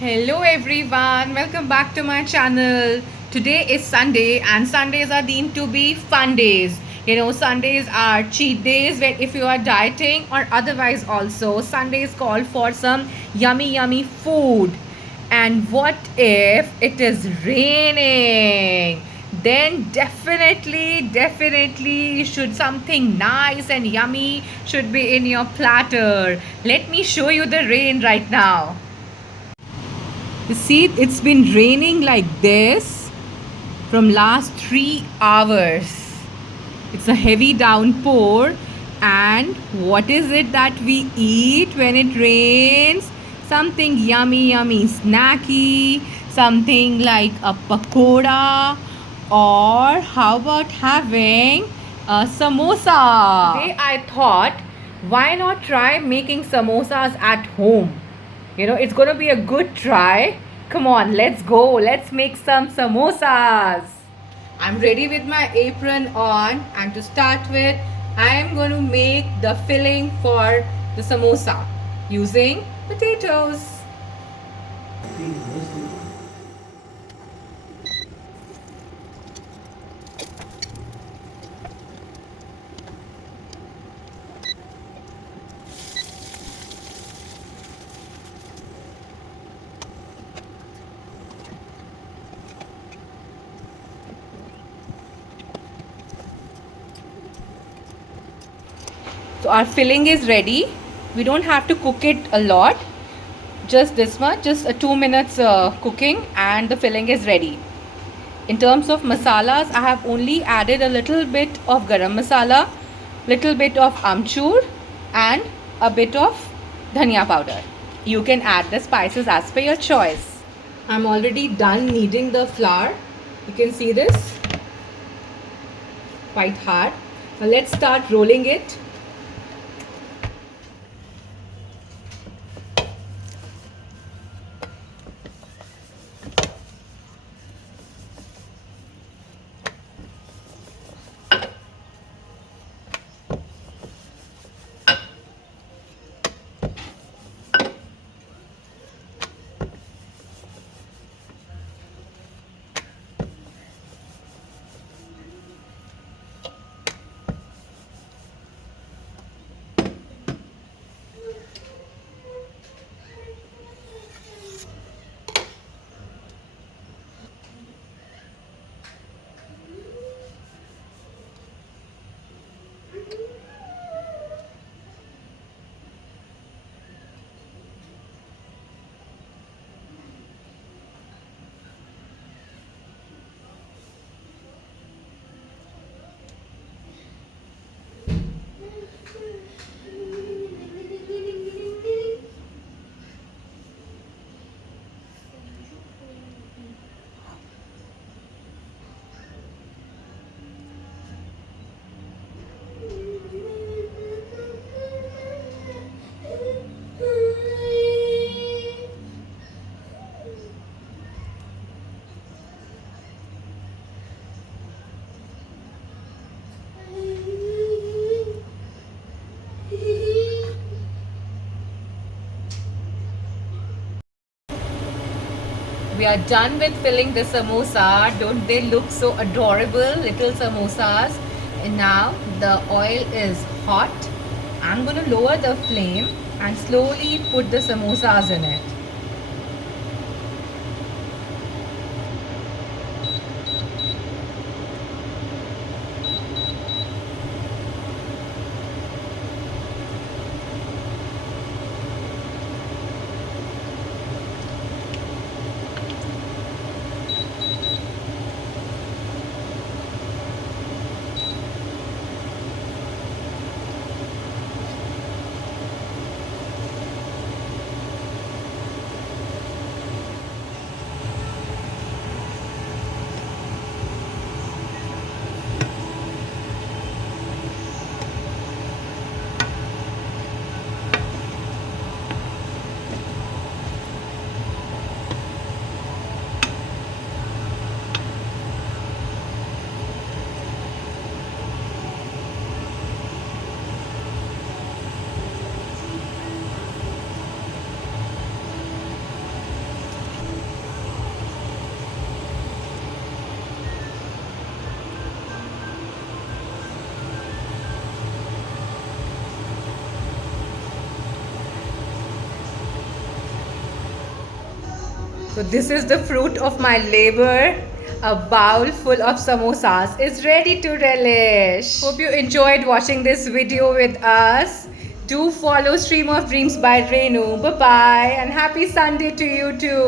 Hello everyone, welcome back to my channel. Today is Sunday and Sundays are deemed to be fun days. Sundays are cheat days where if you are dieting or otherwise also Sundays call for some yummy food. And what if it is raining? Then definitely should something nice and yummy should be in your platter. Let me show you the rain right now. You see, it's been raining like this from last 3 hours. It's a heavy downpour. And what is it that we eat when it rains? Something yummy, snacky, something like a pakoda, or how about having a samosa? Today I thought, why not try making samosas at home? It's going to be a good try. Come on, let's go. Let's make some samosas. I'm ready with my apron on, and to start with, I am going to make the filling for the samosa using potatoes. So our filling is ready. We don't have to cook it a lot. Just this much, just a 2 minutes cooking and the filling is ready. In terms of masalas, I have only added a little bit of garam masala, little bit of amchur and a bit of dhania powder. You can add the spices as per your choice. I'm already done kneading the flour. You can see this, quite hard. Now let's start rolling it. We are done with filling the samosa. Don't they look so adorable, little samosas? And now the oil is hot. I'm going to lower the flame and slowly put the samosas in it. So this is the fruit of my labor. A bowl full of samosas is ready to relish. Hope you enjoyed watching this video with us. Do follow Stream of Dreams by Renu. Bye bye and happy Sunday to you too.